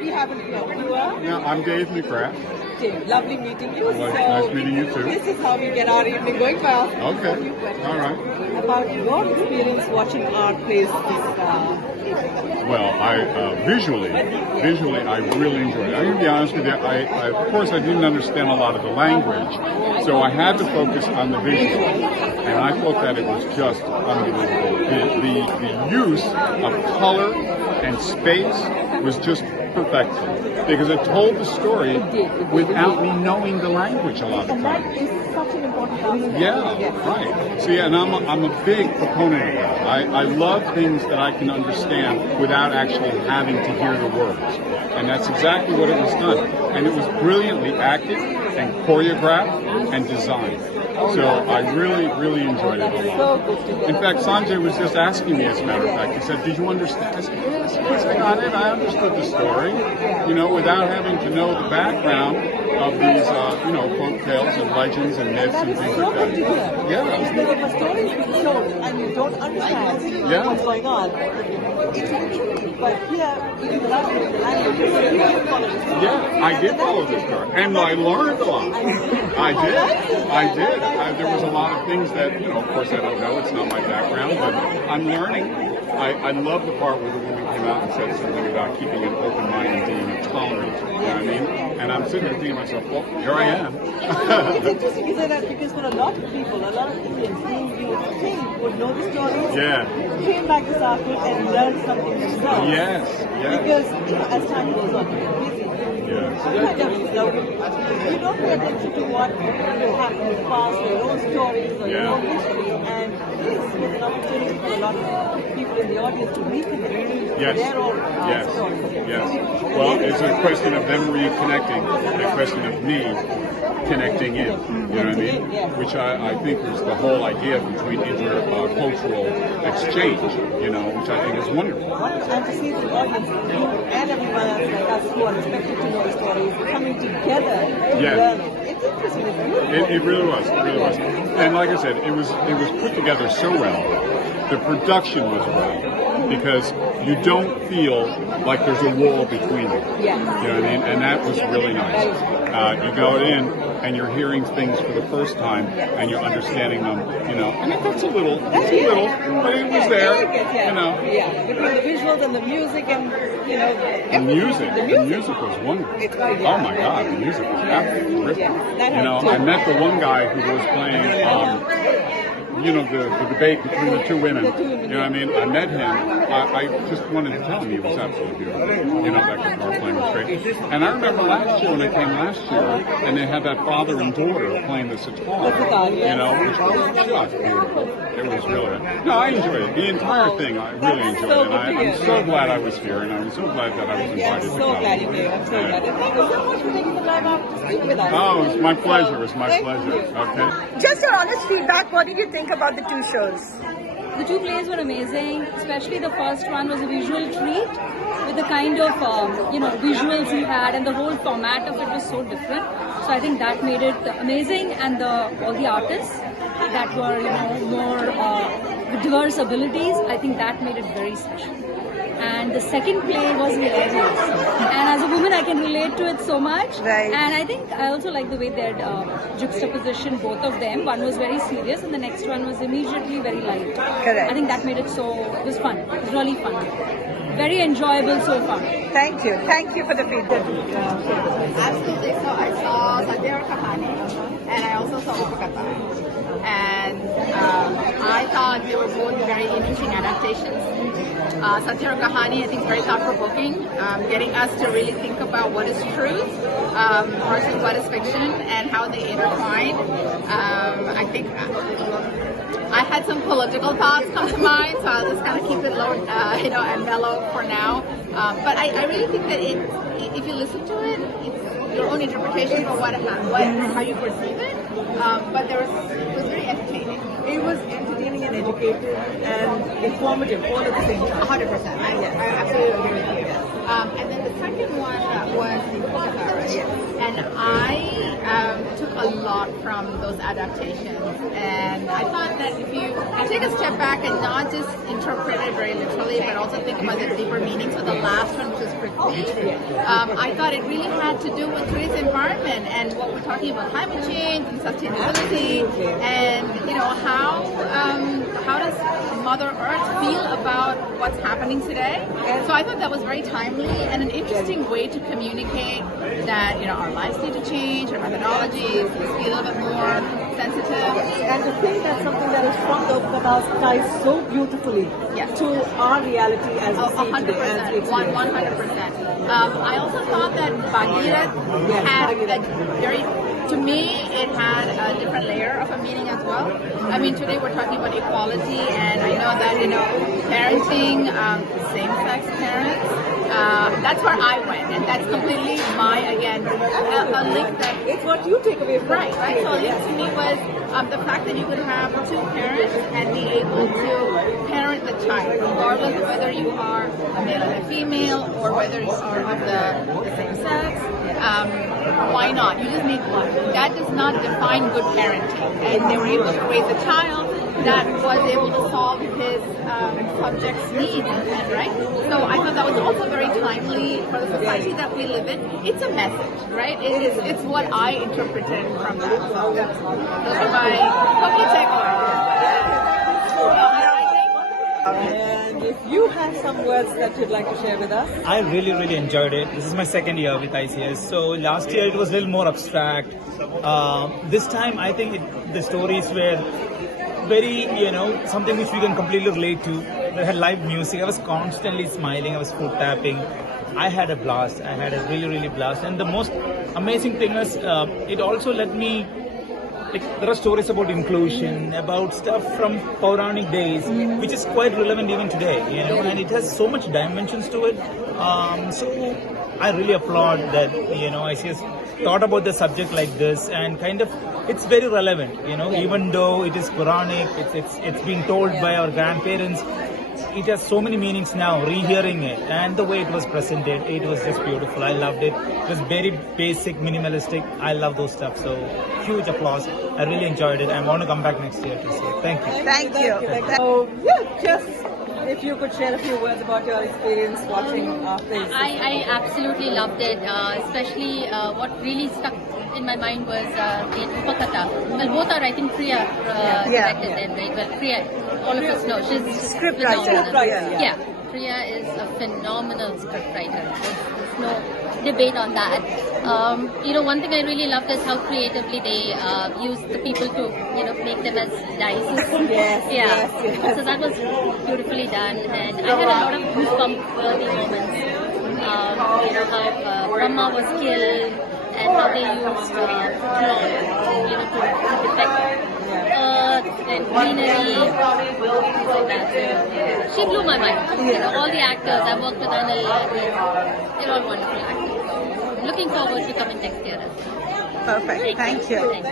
we haven't met. You are? Yeah, I'm Dave McGrath. Dave, lovely meeting you. Well, nice meeting you too. This is how we get our evening going well. Okay. All right. About your experience watching art plays this evening. Well, I visually, I really enjoyed it. I'm going to be honest with you. Of course, I didn't understand a lot of the language, so I had to focus on the visual, and I thought that it was just unbelievable. The use of color and space was just perfection because it told the story without me knowing the language a lot of times. That is such an important aspect. Yeah, right. See, and I'm a big proponent of that. I love things that I can understand without actually having to hear the words. And that's exactly what it was done. And it was brilliantly acted and choreographed and designed. So I really, really enjoyed it a lot. In fact, Sanjay was just asking me, as a matter of fact, he said, did you understand? I said, yes, I got it. I understood the story, without having to know the background of these, folk tales and legends and myths and things like that. Yeah. The story is being told and you don't understand what's going on. But here, even without knowing the language, you follow the story. Yeah, I did follow the story. And I learned a lot. I did. There was a lot of things that, of course I don't know. It's not my background, but I'm learning. I love the part where the woman came out and said something about keeping an open mind and being tolerant. You know what I mean? And I'm sitting there thinking to myself, well, here I am. It's interesting you say that because for a lot of people, a lot of Indians who you would think would know the stories, came back this afternoon and learned something themselves. Yes. Because, as time goes on, you're busy. You don't pay attention to what happened in the past, or your own stories, or your own history, and this was an opportunity for a lot of people in the audience to reconnect their own stories. Yes. Well, it's a question of them reconnecting, and a question of me connecting in. You know what I mean? Yeah. Which I think is the whole idea between intercultural exchange, which I think is wonderful. And to see the audience, you and everyone else like us who are expected to know the stories, coming together to learn it. It's interesting. It's beautiful. It really was. It really was. And like I said, it was put together so well. The production was well because you don't feel like there's a wall between you. Yeah. You know what I mean? And that was really nice. You go in and you're hearing things for the first time and you're understanding them, and it takes a little, but it was there, Yeah, between the visuals and the music and, The music was wonderful. Oh my God, the music was absolutely terrific. I met the one guy who was playing, the debate between the two women. You know what I mean? I met him. I just wanted to tell him he was absolutely beautiful. That guitar playing was great. And I remember last year when I came last year, and they had that father and daughter playing the sitar. Which was just beautiful. It was really. No, I enjoyed it. The entire thing, I really enjoyed it. And I'm so glad I was here, and I'm so glad that I was invited to come. I'm so glad you came. I'm so glad. And thank you so much for taking the time out to speak with us. Oh, it's my pleasure. It was my pleasure. Okay. Just your honest feedback. What did you think about the two shows? The two plays were amazing, especially the first one was a visual treat with the kind of, visuals he had, and the whole format of it was so different. So I think that made it amazing, and all the artists that were, more with diverse abilities, I think that made it very special. And the second play was hilarious. And as a woman, I can relate to it so much. Right. And I think I also like the way they juxtaposition both of them. One was very serious and the next one was immediately very light. Correct. I think that made it it was fun. It was really fun. Very enjoyable so far. Thank you. Thank you for the feedback. Absolutely. So I saw Satya Kahani and I also saw Upakata. And I thought they were both very interesting adaptations. Satya Kahani, I think, very thought-provoking, getting us to really think about what is truth versus what is fiction and how they intertwine. I think I had some political thoughts come to mind, so I'll just kind of keep it low, and mellow for now. But I really think that if you listen to it, it's your own interpretation of how you perceive it. But it was very entertaining. It was entertaining and educative and informative all at the same time. 100%. I absolutely agree with you. And then the second one was Kolkata, right? And I took a lot from those adaptations And I thought that if you take a step back and not just interpret it very literally, but also think about the deeper meanings of the last one, which is Prithvi, I thought it really had to do with today's environment and what we're talking about, climate change and sustainability, and how does Mother Earth feel about what's happening today. So I thought that was very timely and an interesting way to communicate that our lives need to change, our methodologies need to be a little bit more sensitive. And to think that something that is from the Upakata ties so beautifully to our reality as we see today. 100%. I also thought that Bhagirath had a very, to me, it had a different layer of a meaning as well. I mean, today we're talking about equality, and I know that, parenting, same-sex parents, that's where I went, and that's completely a link that... It's what you take away from Right. So a link to me was the fact that you could have two parents and be able to parent the child, regardless of whether you are a male and a female, or whether you are of the same sex. Why not? You just need one. That does not define good parenting. And they were able to raise a child that was able to solve his subject's needs, right? So I thought that was also very timely for the society that we live in. It's a message, right? It's what I interpreted from that. So those are my couple of takeaways. And if you have some words that you'd like to share with us? I really enjoyed it. This is my second year with ICS. So last year it was a little more abstract. This time I think the stories were very, something which we can completely relate to. They had live music. I was constantly smiling. I was foot tapping. I had a blast. I had a really blast. And the most amazing thing is, it also let me, there are stories about inclusion, about stuff from Puranic days, which is quite relevant even today, and it has so much dimensions to it. So I really applaud that, ICS thought about the subject like this, and kind of, it's very relevant, even though it is Quranic, it's being told by our grandparents. It has so many meanings now, rehearing it, and the way it was presented, it was just beautiful. I loved it. It was very basic, minimalistic. I love those stuff. So huge applause. I really enjoyed it. I want to come back next year to say thank you. Thank you. So, just if you could share a few words about your experience watching this. I absolutely loved it, especially what really stuck in my mind was the Upakata. Well, both are, I think, Priya directed them, right? Well, Priya, all of us know, she's Script phenomenal. writer. Yeah, Priya is a phenomenal script writer. There's no debate on that. One thing I really loved is how creatively they use the people to, make them as dice. Yes. So that was beautifully done, and I had a lot of goosebump-worthy moments. How Brahma was killed, and how they used to protect Earth and greenery, things like that. She blew my mind. All the actors, I've worked with Anil, they're all wonderful actors. Looking forward to coming next year as well. Perfect. Thank you. Thanks.